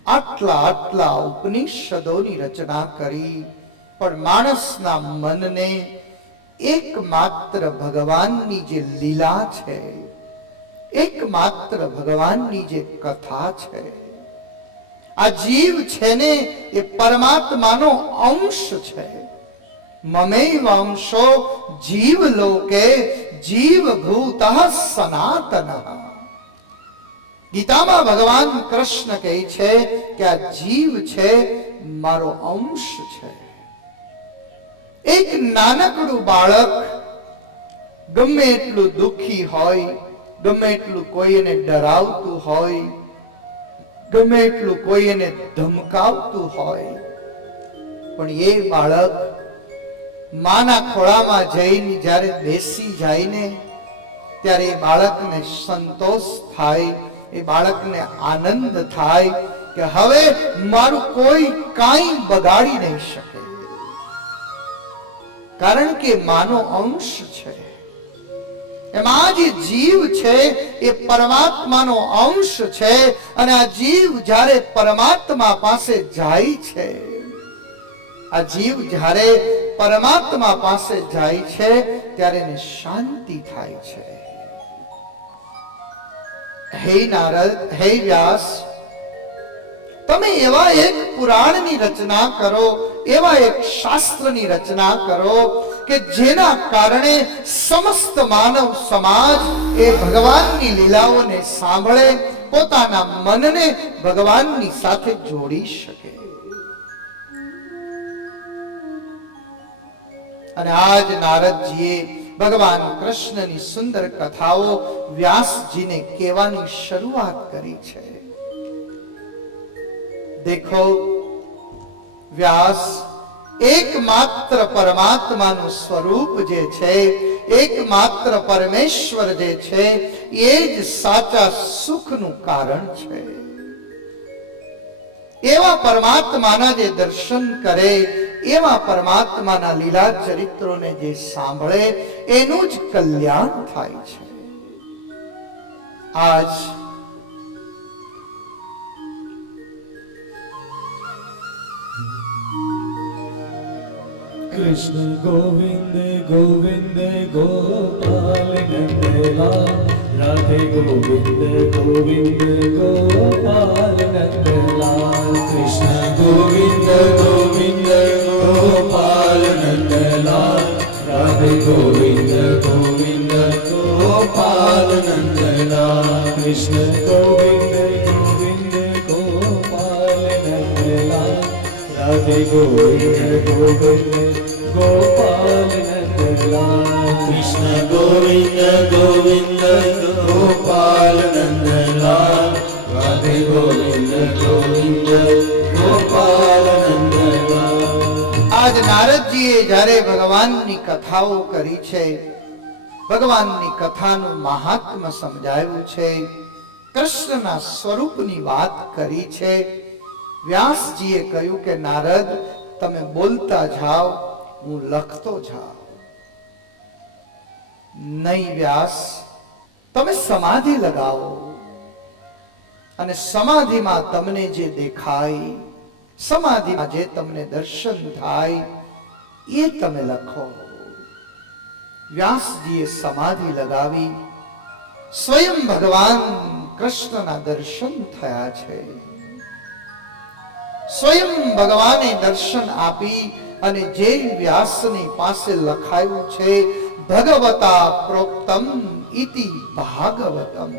આટલા આટલા ઉપનિષદોની રચના કરી, પણ માણસના મનને એકમાત્ર ભગવાનની જે લીલા છે, એકમાત્ર ભગવાનની જે કથા છે, આ જીવ છે ને એ પરમાત્માનો અંશ છે. મમૈવ અંશો જીવ લોકે જીવ ભૂતઃ સનાતનઃ. ગીતામાં ભગવાન કૃષ્ણ કહે છે કે આ જીવ છે મારો અંશ છે. એક નાનકડું બાળક ગમે એટલું દુખી હોય, ગમે એટલું કોઈને ડરાવતું હોય, ગમે એટલું કોઈ એને ધમકાવતું હોય, પણ એ બાળક માના ખોળામાં જઈને જ્યારે બેસી જાય ને, ત્યારે એ બાળકને સંતોષ થાય, એ બાળકને આનંદ થાય કે હવે મારું કોઈ કાંઈ બગાડી નહીં શકે, કારણ કે માનો અંશ છે. એમાં જે જીવ છે એ પરમાત્માનો અંશ છે, અને આ જીવ જ્યારે પરમાત્મા પાસે જાય છે, આ જીવ જ્યારે પરમાત્મા પાસે જાય છે ત્યારે એને શાંતિ થાય છે. હે નારદ, હે વ્યાસ, તમે એવા એક પુરાણની રચના કરો, એવા એક શાસ્ત્રની રચના કરો કે જેના કારણે સમસ્ત માનવ સમાજ એ ભગવાનની લીલાઓને સાંભળે, પોતાના મનને ભગવાનની સાથે જોડી શકે. અને આજ નારદજીએ ભગવાન કૃષ્ણની સુંદર કથાઓ વ્યાસજીને કહેવાની શરૂઆત કરી છે. દેખો, વ્યાસ એકમાત્ર પરમાત્માનું સ્વરૂપ જે છે, એકમાત્ર પરમેશ્વર જે છે, એ જ સાચા સુખનું કારણ છે. એવા પરમાત્માના જે દર્શન કરે, એવા પરમાત્માના લીલા ચરિત્રોને જે સાંભળે, એનું જ કલ્યાણ થાય છે. આજ कृष्ण गोविंद गोविंद गोपाल नंदलाल, राधे गोविंद गोविंद गोपाल नंदलाल, कृष्ण गोविंद गोविंद गोपाल नंदलाल, राधे गोविंद गोविंद गोपाल नंदलाल, कृष्ण गोविंद गोविंद गोपाल नंदलाल, राधे गोविंद गोविंद गोपाल नंदलाल, कृष्ण गोविंद गोविंद गोपाल नंदलाल, राधे गोविंद गोविंद गोपाल नंदलाल. આજ નારદજીએ જ્યારે ભગવાનની કથાઓ કરી છે, ભગવાનની કથાનું મહાત્મ્ય સમજાવ્યું છે, કૃષ્ણના સ્વરૂપની વાત કરી છે, વ્યાસજીએ કહ્યું કે નારદ, તમે બોલતા જાઓ, હું લખતો જાઉં. નહીં વ્યાસ, તમે સમાધિ લગાવો, અને સમાધિમાં તમને જે દેખાય, સમાધિમાં જે તમને દર્શન થાય, એ તમે લખો. વ્યાસજીએ સમાધિ લગાવી, સ્વયં ભગવાન કૃષ્ણના દર્શન થયા છે. સ્વયં ભગવાને દર્શન આપી, અને જે વ્યાસની પાસે લખાયું છે, ભગવતા પ્રોક્તમ ઇતિ ભાગવતમ,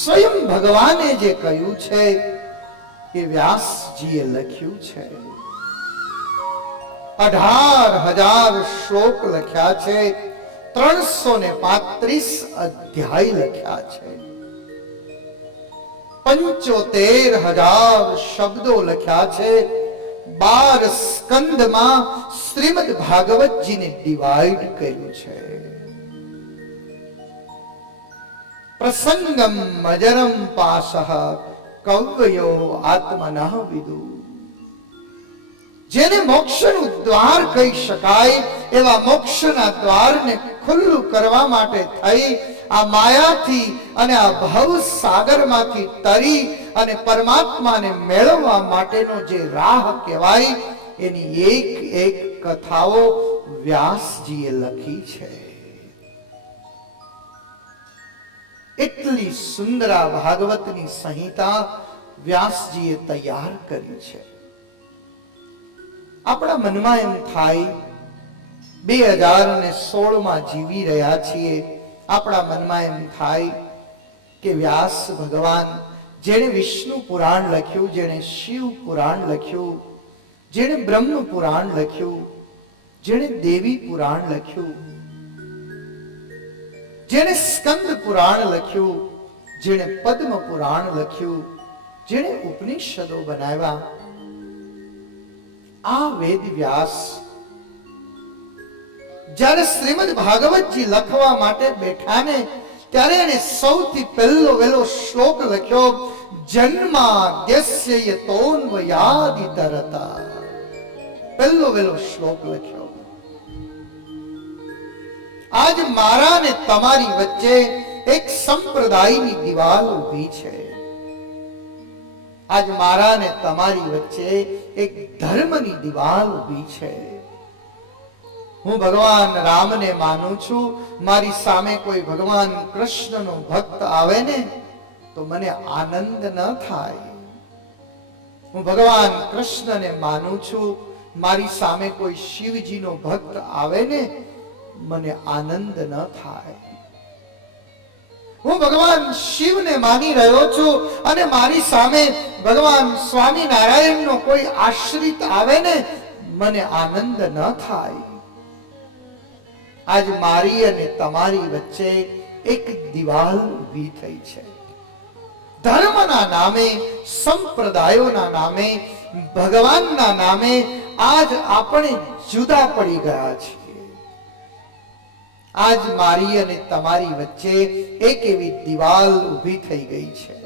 સ્વયં ભગવાને જે કહ્યું છે એ વ્યાસજીએ લખ્યું છે. 18,000 શ્લોક લખ્યા છે, 335 અધ્યાય લખ્યા છે, 75,000 શબ્દો લખ્યા છે, 12 સ્કંદમાં શ્રીમદ ભાગવતજીને ડિવાઈડ કર્યું છે. પ્રસંગમ મજરમ પાસહ કવ્યો આત્મનઃ વિદુ. જેને મોક્ષનું દ્વાર કહી શકાય, એવા મોક્ષના દ્વારને ખુલ્લું કરવા માટે થઈ આ માયાથી અને આ ભવ સાગરમાંથી તરી અને પરમાત્માને મેળવવા માટેનો જે રાહ કહેવાય, એની એક એક કથાઓ વ્યાસજીએ લખી છે. એટલી સુંદર ભાગવતની સંહિતા વ્યાસજીએ તૈયાર કરી છે. આપણા મનમાં એમ થાય 2016 માં જીવી રહ્યા છીએ, આપણા મનમાં એમ થાય કે વ્યાસ ભગવાન જેણે વિષ્ણુ પુરાણ લખ્યું, જેણે શિવ પુરાણ લખ્યું, જેણે બ્રહ્મ પુરાણ લખ્યું, જેણે દેવી પુરાણ લખ્યું, જેણે સ્કંદ પુરાણ લખ્યું, જેણે પદ્મ પુરાણ લખ્યું, જેણે ઉપનિષદો બનાવ્યા, આ વેદ વ્યાસ જ્યારે શ્રીમદ ભાગવતજી લખવા માટે બેઠા ને ત્યારે એને સૌથી પહેલો વેલો શ્લોક લખ્યો, જન્માદ્યસ્ય યતોન્વયાદિતરતા. પહેલો વેલો શ્લોક લખ્યો. આજ મારા ને તમારી વચ્ચે એક સંપ્રદાયની દિવાલ ઊભી છે. આજ મારા ને તમારી વચ્ચે એક ધર્મની દિવાલ ઊભી છે. હું ભગવાન રામને માનું છું, મારી સામે કોઈ ભગવાન કૃષ્ણનો ભક્ત આવે ને તો મને આનંદ ન થાય. હું ભગવાન કૃષ્ણને માનું છું, મારી સામે કોઈ શિવજીનો ભક્ત આવે ને મને આનંદ ન થાય. હું ભગવાન શિવને માની રહ્યો છું અને મારી સામે ભગવાન સ્વામિનારાયણનો કોઈ આશ્રિત આવે ને મને આનંદ ન થાય. આજ મારી અને તમારી વચ્ચે એક દિવાલ ઊભી થઈ છે. ધર્મના નામે, સંપ્રદાયોના નામે, ભગવાનના નામે આજ આપણે જુદા પડી ગયા છીએ. આજ મારી અને તમારી વચ્ચે એક એવી દિવાલ ઊભી થઈ ગઈ છે.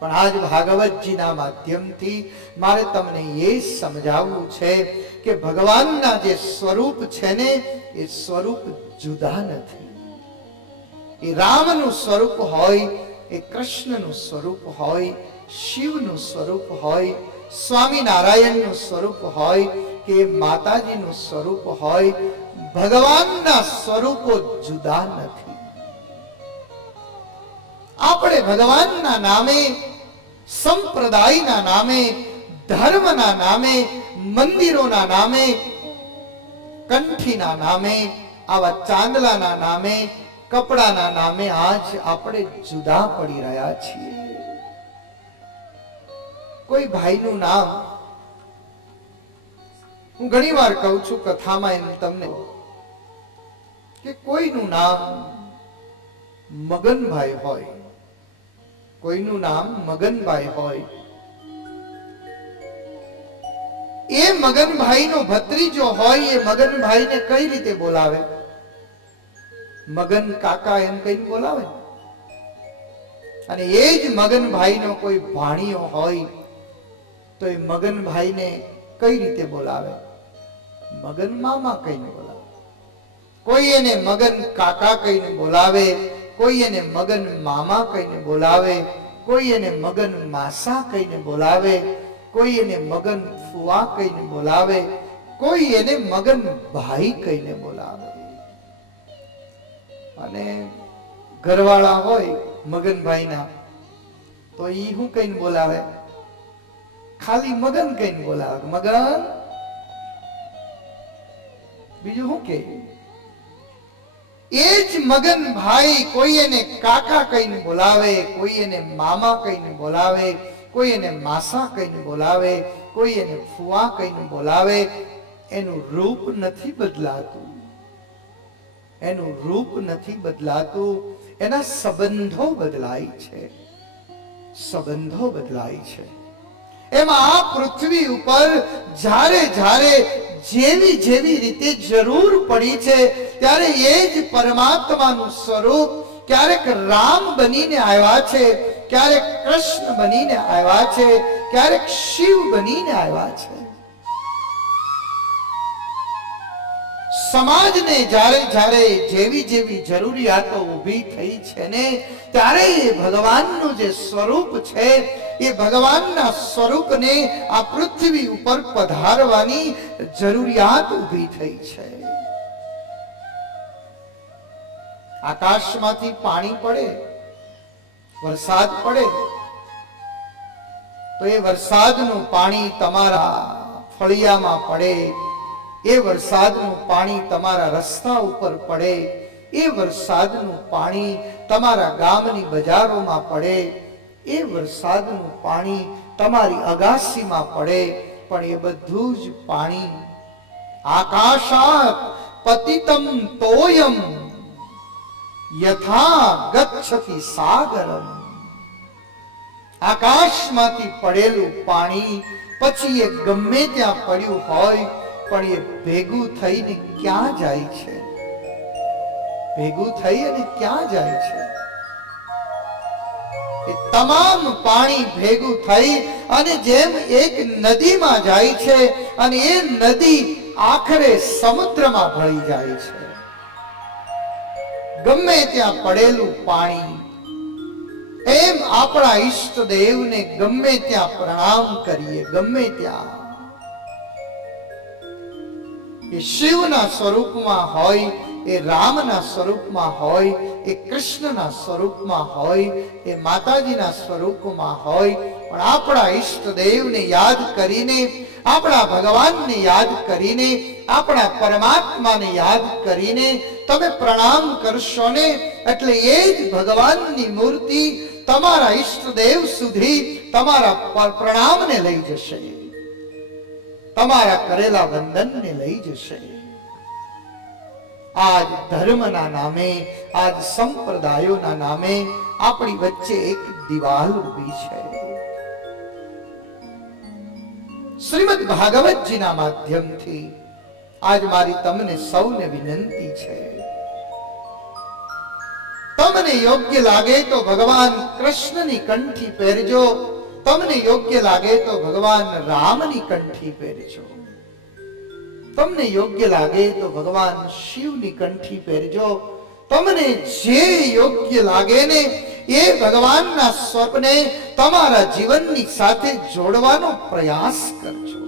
પણ આજ ભાગવતજીના માધ્યમથી મારે તમને એ સમજાવવું છે કે ભગવાનના જે સ્વરૂપ છે ને એ સ્વરૂપ જુદા નથી. એ રામનું સ્વરૂપ હોય, એ કૃષ્ણનું સ્વરૂપ હોય, શિવનું સ્વરૂપ હોય, સ્વામિનારાયણનું સ્વરૂપ હોય કે માતાજીનું સ્વરૂપ હોય, ભગવાનના સ્વરૂપો જુદા નથી. આપણે ભગવાનના નામે, સંપ્રદાયના નામે, ધર્મના નામે, મંદિરોના નામે, કંઠીના નામે, આવા ચાંદલાના નામે, કપડાના નામે આજ આપણે જુદા પડી રહ્યા છીએ. કોઈ ભાઈનું નામ હું ઘણી વાર કહું છું કથામાં એમ તમને કે કોઈનું નામ મગનભાઈ હોય, કોઈનું નામ મગનભાઈ હોય. એ મગનભાઈનો ભત્રીજો હોય, એ મગનભાઈને કઈ રીતે બોલાવે? મગન કાકા એમ કઈ બોલાવે. અને એ જ મગનભાઈનો કોઈ ભાણિયો હોય તો એ મગનભાઈને કઈ રીતે બોલાવે? મગન મામા કહીને બોલાવે. કોઈ એને મગન કાકા કહીને બોલાવે, કોઈ એને મગન મામા કહીને બોલાવે, કોઈ એને મગન માસા કહીને બોલાવે, કોઈ એને મગન ફુવા કહીને બોલાવે, કોઈ એને મગન ભાઈ કહીને બોલાવે. અને ઘરવાળા હોય મગનભાઈના તો ઈ શું કહીને બોલાવે? ખાલી મગન કહીને બોલાવે. મગન, બીજું શું કે? એ જ મગન ભાઈ કોઈ એને કાકા કહીને બોલાવે, કોઈ એને મામા કહીને બોલાવે, કોઈ એને માસા કહીને બોલાવે, કોઈ એને ફુવા કહીને બોલાવે. એનું રૂપ નથી બદલાતું, એનું રૂપ નથી બદલાતું, એના સંબંધો બદલાય છે, સંબંધો બદલાય છે. એમાં આ પૃથ્વી ઉપર જ્યારે જ્યારે જેવી જેવી રીતે જરૂર પડી છે ત્યારે એ જ પરમાત્માનું સ્વરૂપ ક્યારેક રામ બનીને આવ્યા છે, ક્યારેક કૃષ્ણ બનીને આવ્યા છે, ક્યારેક શિવ બનીને આવ્યા છે. સમાજને જ્યારે જ્યારે જેવી જેવી જરૂરિયાતો ઊભી થઈ છે ને ત્યારે એ ભગવાનનું જે સ્વરૂપ છે એ ભગવાનના સ્વરૂપને આ પૃથ્વી ઉપર પધારવાની જરૂરિયાત ઊભી થઈ છે. આકાશમાંથી પાણી પડે, વરસાદ પડે તો એ વરસાદનું પાણી તમારા ફળિયામાં પડે, એ વરસાદનું પાણી તમારા રસ્તા ઉપર પડે, એ વરસાદનું પાણી તમારા ગામની બજારોમાં પડે, એ વરસાદનું પાણી તમારી અગાસીમાં પડે. પણ એ બધું જ પાણી આકાશાત પતિતમ તોયમ, યથા ગચ્છતિ સાગરમ. આકાશમાંથી પડેલું પાણી પછી એ ગમે ત્યાં પડ્યું હોય પણ એ ભેગું થઈને ક્યાં જાય છે? ભેગું થઈ અને ક્યાં જાય છે? એ તમામ પાણી ભેગું થઈ અને જેમ એક નદીમાં જાય છે અને એ નદી આખરે સમુદ્રમાં ભળી જાય છે. ગમે ત્યાં પડેલું પાણી, એમ આપણા ઈષ્ટદેવને ગમે ત્યાં પ્રણામ કરીએ, ગમે ત્યાં. એ શિવના સ્વરૂપમાં હોય, એ રામના સ્વરૂપમાં હોય, એ કૃષ્ણના સ્વરૂપમાં હોય, એ માતાજીના સ્વરૂપમાં હોય, પણ આપણા ઈષ્ટદેવને યાદ કરીને, આપણા ભગવાનને યાદ કરીને, આપણા પરમાત્માને યાદ કરીને તમે પ્રણામ કરશો ને એટલે એ જ ભગવાનની મૂર્તિ તમારા ઈષ્ટદેવ સુધી તમારા પ્રણામને લઈ જશે, તમારા કરેલા વંદનને લઈ જશે. આજ ધર્મના નામે, આજ સંપ્રદાયોના નામે આપણી વચ્ચે એક દિવાલ ઊભી છે. શ્રીમદ ભાગવતજીના માધ્યમથી આજ મારી તમને સૌને વિનંતી છે, તમને યોગ્ય લાગે તો ભગવાન કૃષ્ણની કંઠી પહેરજો, તમને યોગ્ય લાગે તો ભગવાન રામની કંઠી પહેરજો, તમને યોગ્ય લાગે તો ભગવાન શિવની કંઠી પહેરજો, તમને જે યોગ્ય લાગે ને એ ભગવાનના સ્વપ્ને તમારા જીવનની સાથે જોડવાનો પ્રયાસ કરજો.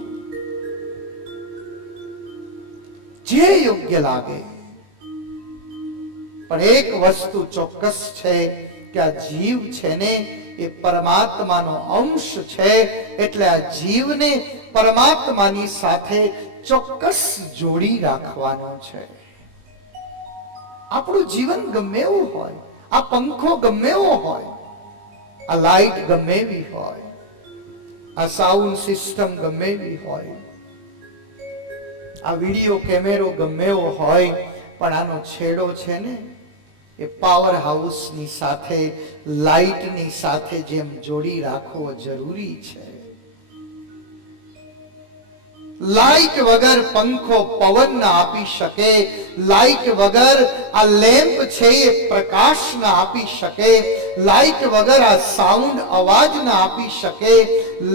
જે યોગ્ય લાગે. પણ એક વસ્તુ ચોક્કસ છે કે આ જીવ છે ને એ પરમાત્માનો અંશ છે, એટલે આ જીવને પરમાત્માની સાથે ચોક્કસ જોડી રાખવાનો છે. આપણું જીવન ગમે એવું હોય, આ પંખો ગમે એવો હોય, આ લાઈટ ગમે એવી હોય, આ સાઉન્ડ સિસ્ટમ ગમે એવી હોય, આ વિડીયો કેમેરો ગમે એવો હોય, પણ આનો છેડો છે ને એ પાવર હાઉસની સાથે, લાઈટની સાથે જેમ જોડી રાખવો જરૂરી છે. લાઈટ વગર પંખો પવન ના આપી શકે, લાઈટ વગર આ લેમ્પ છે એ પ્રકાશ ના આપી શકે, લાઈટ વગર આ સાઉન્ડ અવાજ ના આપી શકે,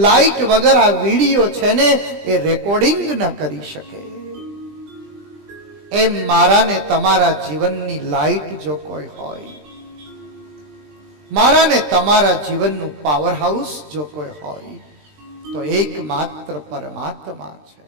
લાઈટ વગર આ વિડીયો છે ને એ રેકોર્ડિંગ ના કરી શકે. એમ મારા ને તમારા જીવનની લાઈટ જો કોઈ હોય, મારા ને તમારા જીવનનું પાવર હાઉસ જો કોઈ હોય, તો એકમાત્ર પરમાત્મા છે.